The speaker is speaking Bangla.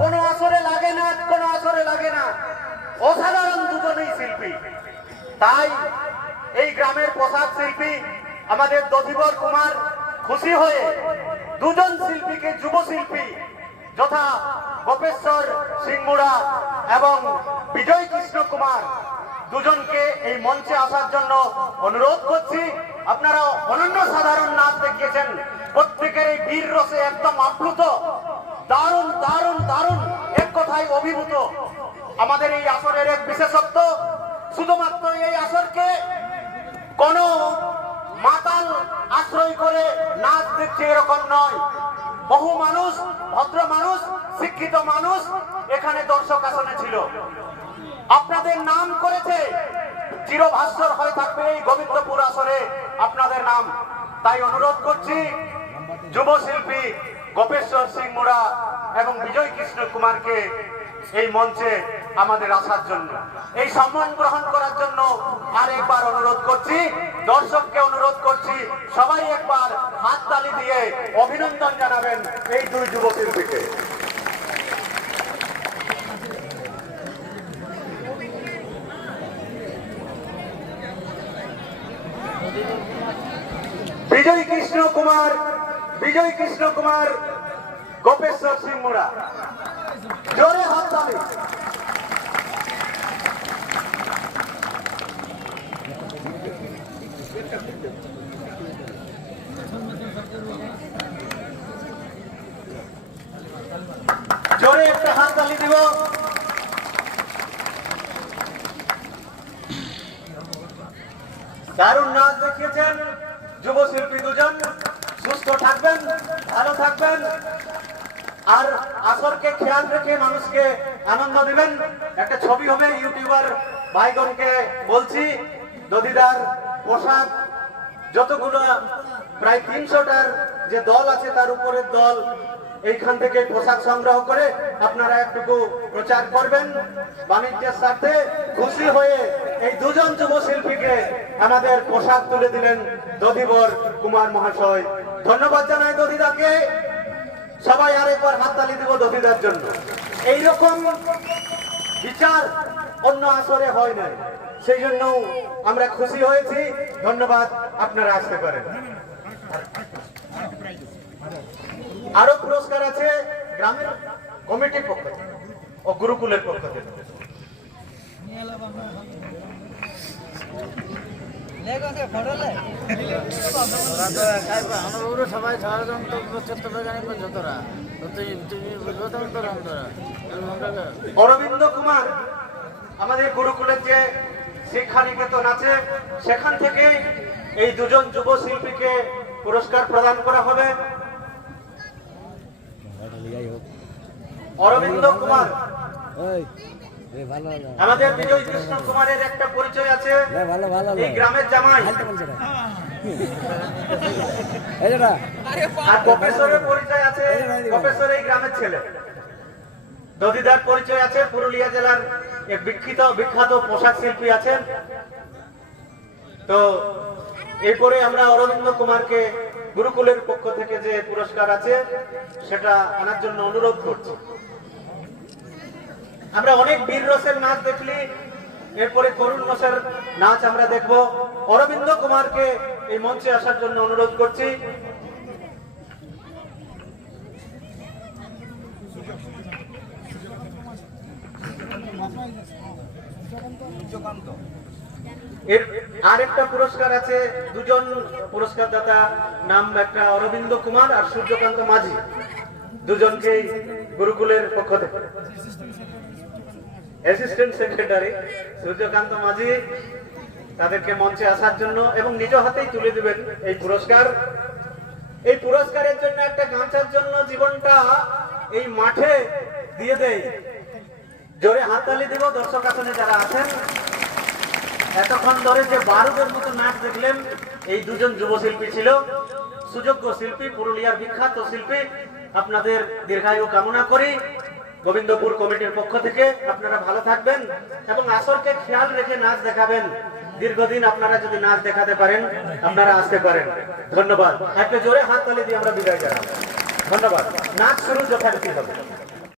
কোনো আসরে লাগে না, কোনো আসরে লাগে না। অসাধারণ দুজনেই শিল্পী। তাই এই গ্রামের পোশাক শিল্পী আমাদের দধিবর কুমার খুশি হয়ে দুজন শিল্পীকে যুব শিল্পী যথা গোপেশ্বর সিংমুড়া এবং বিজয় কৃষ্ণ কুমার দুজনকে এই মঞ্চে আসার জন্য অনুরোধ করছি। আপনারা অনন্য সাধারণ নাচ দেখিয়েছেন। প্রত্যেকের এই বীর রসে একদম আপ্লুত। দারুণ দারুণ দারুণ। এক কথায় অভিভূত। আমাদের এই আসরের এক বিশেষত্ব, শুধুমাত্র এই আসরকে কোন মাতাল আশ্রয় করে নাচ দেখছে এরকম নয়। বহু মানুষ, ভদ্র মানুষ, শিক্ষিত মানুষ এখানে দর্শক আসনে ছিল। আপনাদের নাম করেছে চিরভাস্বর হয়ে থাকবে এই গোবিন্দপুর আসরে আপনাদের নাম। তাই অনুরোধ করছি যুব শিল্পী গোপেশ্বর সিং মোড়া এবং বিজয় কৃষ্ণ কুমারকে এই মঞ্চে আমাদের আসার জন্য। এই সম্মান গ্রহণ করার জন্য আর একবার অনুরোধ করছি, দর্শককে অনুরোধ করছি, সবাই একবার হাত তালি দিয়ে অভিনন্দন জানাবেন এই দুই যুবকের শিল্পীকে বিজয় কৃষ্ণ কুমার বিজয় কৃষ্ণ কুমার গোপেশ্বর সিং মুড়া। জোরে হাত তালি জোরে একটা হাত তালি দিব। দারুণ নাচ দেখিয়েছেন যুবশিল্পী দুজন। সুস্থ থাকবেন, ভালো থাকবেন। আর আসরকে খেয়াল রেখে মানুষকে আনন্দ দিবেন। একটা ছবি হবে ইউটিউবার ভাইগণকে বলছি, দধিদার পোশাক যতগুলো প্রায় তিনশোটার যে দল আছে তার উপরের দল, এইখান থেকে পোশাক সংগ্রহ করে আপনারা একটুকু প্রচার করবেন। বাণিজ্যের স্বার্থে খুশি হয়ে এই দুজন যুব শিল্পীকে আমাদের পোশাক তুলে দিলেন দধিবর কুমার মহাশয়। ধন্যবাদ জানাই দধিদাকে। সবাই আরেকবার হাততালি দিব দধিদার জন্য। এইরকম বিচার অন্য আসরে হয় না সেই জন্য আমরা খুশি হয়েছি। ধন্যবাদ আপনারা আসতে পারেন। আরও পুরস্কার আছে গ্রামের কমিটির পক্ষ ও গুরুকুলের পক্ষ থেকে। অরবিন্দ কুমার, আমাদের গুরুকুলের যে শিক্ষা নিকেতন আছে, সেখান থেকে এই দুজন যুব শিল্পীকে পুরস্কার প্রদান করা হবে। অরবিন্দ কুমার আমাদের বিজয় কৃষ্ণ কুমারের একটা পরিচয় আছে। ভালো ভালো এই গ্রামের জামাই। আর গোপেশ্বরের পরিচয় আছে গোপেশ্বর এই গ্রামের ছেলে। দদিদার পরিচয় আছে পুরুলিয়া জেলার বিখ্যাত বিখ্যাত পোশাক শিল্পী আছেন। তো এরপরে আমরা অরবিন্দ কুমারকে গুরুকুলের পক্ষ থেকে যে পুরস্কার আছে সেটা আনার জন্য অনুরোধ করছি। আমরা অনেক বীর রসের নাচ দেখলি। এরপরে করুণ রসের নাচ আমরা দেখব। অরবিন্দ কুমারকে এই মঞ্চে আসার জন্য অনুরোধ করছি। এর আরেকটা পুরস্কার আছে, দুজন নাম একটা অরবিন্দ কুমার আর সূর্যকান্ত মাঝি। দুজনকে গুরুকুলের পক্ষ থেকে। অ্যাসিস্ট্যান্ট সেক্রেটারি সূর্যকান্ত মাঝি তাদেরকে মঞ্চে আসার জন্য এবং নিজ হাতেই তুলে দিবেন এই পুরস্কার। এই পুরস্কারের জন্য একটা গাঁচার জন্য জীবনটা এই মাঠে দিয়ে দেয় জোরে হাততালি দিব, দর্শক আসনে যারা আছেন। এতক্ষণ ধরে যে বারুদের মতো নাচ দেখলেন, এই দুজন যুব শিল্পী ছিল। সুযোগ্য শিল্পী, পুরুলিয়ার বিখ্যাত শিল্পী। আপনাদের দীর্ঘায়ু কামনা করি। গোবিন্দপুর কমিটির পক্ষ থেকে আপনারা ভালো থাকবেন এবং আসরকে খেয়াল রেখে নাচ দেখাবেন। দীর্ঘদিন আপনারা যদি নাচ দেখাতে পারেন, আপনারা আসতে পারেন। ধন্যবাদ। একটা জোরে হাত তালি দিয়ে আমরা বিদায় জানাব। ধন্যবাদ। নাচ শুরু যথারীতি হবে।